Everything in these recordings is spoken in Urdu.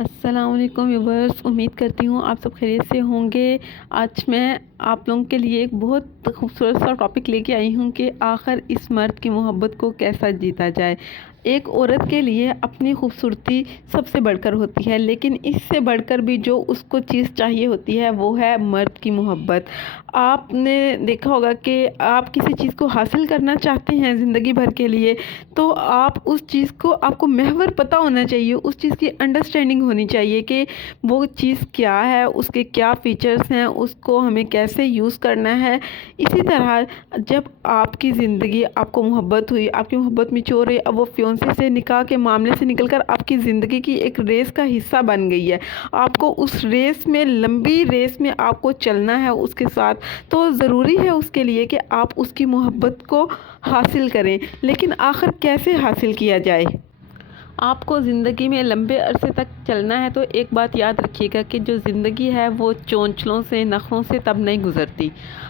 السلام علیکم ویورز، امید کرتی ہوں آپ سب خیریت سے ہوں گے۔ آج میں آپ لوگوں کے لیے ایک بہت خوبصورت سا ٹاپک لے کے آئی ہوں کہ آخر اس مرد کی محبت کو کیسا جیتا جائے۔ ایک عورت کے لیے اپنی خوبصورتی سب سے بڑھ کر ہوتی ہے، لیکن اس سے بڑھ کر بھی جو اس کو چیز چاہیے ہوتی ہے وہ ہے مرد کی محبت۔ آپ نے دیکھا ہوگا کہ آپ کسی چیز کو حاصل کرنا چاہتے ہیں زندگی بھر کے لیے، تو آپ اس چیز کو آپ کو محور پتہ ہونا چاہیے، اس چیز کی انڈرسٹینڈنگ ہونی چاہیے کہ وہ چیز کیا ہے، اس کے کیا فیچرز ہیں، اس کو ہمیں کیسے یوز کرنا ہے۔ اسی طرح جب آپ کی زندگی، آپ کو محبت ہوئی، آپ کی محبت میچور ہوئی، اب وہ فیونسے سے نکاح کے معاملے سے نکل کر آپ کی زندگی کی ایک ریس کا حصہ بن گئی ہے، آپ کو اس ریس میں، لمبی ریس میں آپ کو چلنا ہے اس کے ساتھ، تو ضروری ہے اس کے لیے کہ آپ اس کی محبت کو حاصل کریں۔ لیکن آخر کیسے حاصل کیا جائے؟ آپ کو زندگی میں لمبے عرصے تک چلنا ہے تو ایک بات یاد رکھیے گا کہ جو زندگی ہے وہ چونچلوں سے، نخروں سے تب نہیں گزرتی۔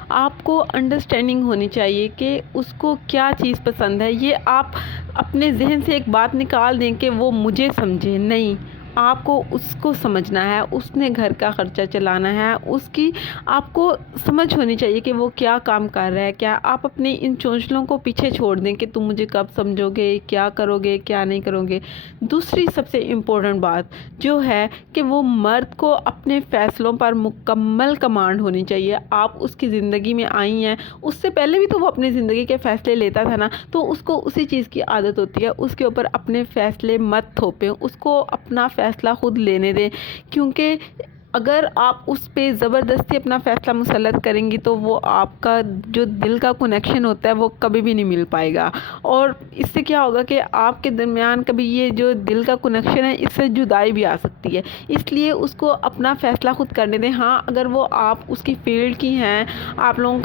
آپ کو انڈرسٹینڈنگ ہونی چاہیے کہ اس کو کیا چیز پسند ہے۔ یہ آپ اپنے ذہن سے ایک بات نکال دیں کہ وہ مجھے سمجھے، نہیں، آپ کو اس کو سمجھنا ہے، اس نے گھر کا خرچہ چلانا ہے، اس کی آپ کو سمجھ ہونی چاہیے کہ وہ کیا کام کر رہا ہے۔ کیا آپ اپنے ان چونچلوں کو پیچھے چھوڑ دیں کہ تم مجھے کب سمجھو گے، کیا کرو گے، کیا نہیں کرو گے۔ دوسری سب سے امپورٹنٹ بات جو ہے کہ وہ مرد کو اپنے فیصلوں پر مکمل کمانڈ ہونی چاہیے۔ آپ اس کی زندگی میں آئی ہیں، اس سے پہلے بھی تو وہ اپنی زندگی کے فیصلے لیتا تھا نا، تو اس کو اسی چیز کی عادت ہوتی ہے۔ اس کے اوپر اپنے فیصلے مت تھوپیں، اس کو اپنا فیصلہ خود لینے دیں، کیونکہ اگر آپ اس پہ زبردستی اپنا فیصلہ مسلط کریں گی تو وہ آپ کا جو دل کا کنیکشن ہوتا ہے وہ کبھی بھی نہیں مل پائے گا، اور اس سے کیا ہوگا کہ آپ کے درمیان کبھی یہ جو دل کا کنیکشن ہے اس سے جدائی بھی آ سکتی ہے۔ اس لیے اس کو اپنا فیصلہ خود کرنے دیں۔ ہاں، اگر وہ آپ اس کی فیلڈ کی ہیں، آپ لوگوں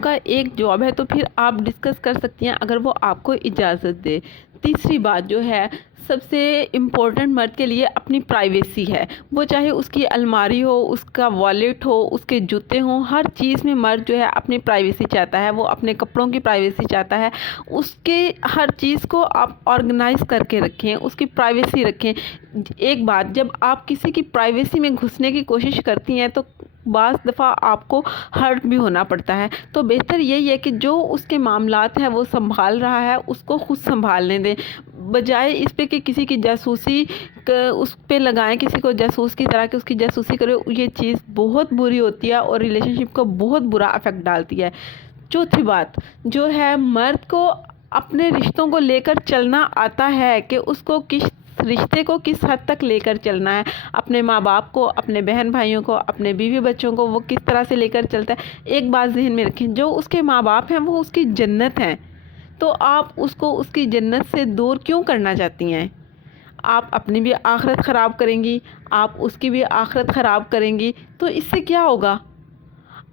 کا ایک جاب ہے، تو پھر آپ ڈسکس کر سکتی ہیں اگر وہ آپ کو اجازت دے۔ تیسری بات جو ہے سب سے امپورٹنٹ مرد کے لیے اپنی پرائیویسی ہے۔ وہ چاہے اس کی الماری ہو، اس کا والیٹ ہو، اس کے جوتے ہوں، ہر چیز میں مرد جو ہے اپنی پرائیویسی چاہتا ہے۔ وہ اپنے کپڑوں کی پرائیویسی چاہتا ہے، اس کے ہر چیز کو آپ آرگنائز کر کے رکھیں، اس کی پرائیویسی رکھیں۔ ایک بات، جب آپ کسی کی پرائیویسی میں گھسنے کی کوشش کرتی ہیں تو بعض دفعہ آپ کو ہرٹ بھی ہونا پڑتا ہے، تو بہتر یہی ہے کہ جو اس کے معاملات ہیں وہ سنبھال رہا ہے اس کو خود سنبھالنے دیں، بجائے اس پہ کہ کسی کی جاسوسی اس پہ لگائیں، کسی کو جاسوس کی طرح کہ اس کی جاسوسی کرے۔ یہ چیز بہت بری ہوتی ہے اور ریلیشن شپ کو بہت برا افیکٹ ڈالتی ہے۔ چوتھی بات جو ہے، مرد کو اپنے رشتوں کو لے کر چلنا آتا ہے کہ اس کو کس رشتے کو کس حد تک لے کر چلنا ہے، اپنے ماں باپ کو، اپنے بہن بھائیوں کو، اپنے بیوی بچوں کو وہ کس طرح سے لے کر چلتا ہے۔ ایک بات ذہن میں رکھیں، جو اس کے ماں باپ ہیں وہ اس کی جنت ہیں، تو آپ اس کو اس کی جنت سے دور کیوں کرنا چاہتی ہیں؟ آپ اپنی بھی آخرت خراب کریں گی، آپ اس کی بھی آخرت خراب کریں گی، تو اس سے کیا ہوگا؟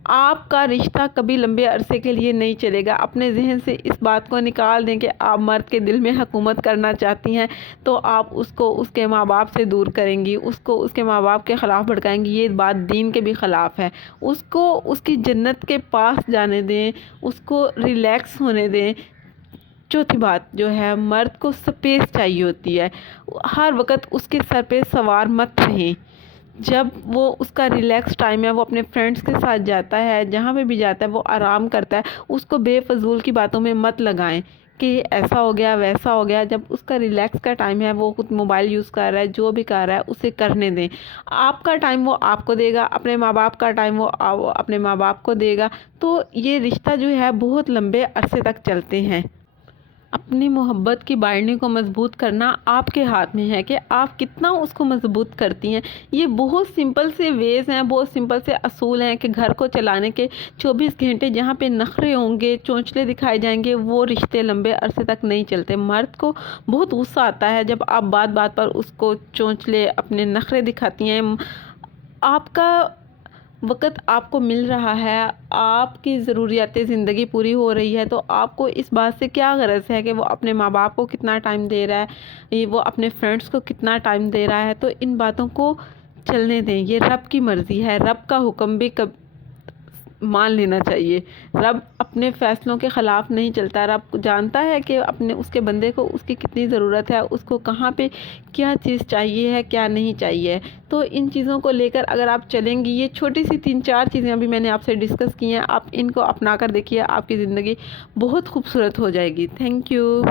آپ کا رشتہ کبھی لمبے عرصے کے لیے نہیں چلے گا۔ اپنے ذہن سے اس بات کو نکال دیں کہ آپ مرد کے دل میں حکومت کرنا چاہتی ہیں، تو آپ اس کو اس کے ماں باپ سے دور کریں گی، اس کو اس کے ماں باپ کے خلاف بھڑکائیں گی۔ یہ بات دین کے بھی خلاف ہے۔ اس کو اس کی جنت کے پاس جانے دیں، اس کو ریلیکس ہونے دیں۔ چوتھی بات جو ہے، مرد کو سپیس چاہیے ہوتی ہے۔ ہر وقت اس کے سر پہ سوار مت رہیں۔ جب وہ اس کا ریلیکس ٹائم ہے، وہ اپنے فرینڈس کے ساتھ جاتا ہے، جہاں پہ بھی جاتا ہے وہ آرام کرتا ہے، اس کو بے فضول کی باتوں میں مت لگائیں کہ ایسا ہو گیا، ویسا ہو گیا۔ جب اس کا ریلیکس کا ٹائم ہے، وہ خود موبائل یوز کر رہا ہے، جو بھی کر رہا ہے اسے کرنے دیں۔ آپ کا ٹائم وہ آپ کو دے گا، اپنے ماں باپ کا ٹائم وہ اپنے ماں باپ کو دے گا، تو یہ رشتہ جو ہے بہت لمبے عرصے تک چلتے ہیں۔ اپنی محبت کی بائنڈنگ کو مضبوط کرنا آپ کے ہاتھ میں ہے کہ آپ کتنا اس کو مضبوط کرتی ہیں۔ یہ بہت سمپل سے ویز ہیں، بہت سمپل سے اصول ہیں کہ گھر کو چلانے کے 24 گھنٹے جہاں پہ نخرے ہوں گے، چونچلے دکھائے جائیں گے، وہ رشتے لمبے عرصے تک نہیں چلتے۔ مرد کو بہت غصہ آتا ہے جب آپ بات بات پر اس کو چونچلے، اپنے نخرے دکھاتی ہیں۔ آپ کا وقت آپ کو مل رہا ہے، آپ کی ضروریات زندگی پوری ہو رہی ہے، تو آپ کو اس بات سے کیا غرض ہے کہ وہ اپنے ماں باپ کو کتنا ٹائم دے رہا ہے، وہ اپنے فرینڈس کو کتنا ٹائم دے رہا ہے؟ تو ان باتوں کو چلنے دیں، یہ رب کی مرضی ہے، رب کا حکم بھی مان لینا چاہیے۔ رب اپنے فیصلوں کے خلاف نہیں چلتا، رب جانتا ہے کہ اس کے بندے کو اس کی کتنی ضرورت ہے، اس کو کہاں پہ کیا چیز چاہیے ہے، کیا نہیں چاہیے۔ تو ان چیزوں کو لے کر اگر آپ چلیں گی، یہ چھوٹی سی 3-4 چیزیں ابھی میں نے آپ سے ڈسکس کی ہیں، آپ ان کو اپنا کر دیکھیے، آپ کی زندگی بہت خوبصورت ہو جائے گی۔ Thank you.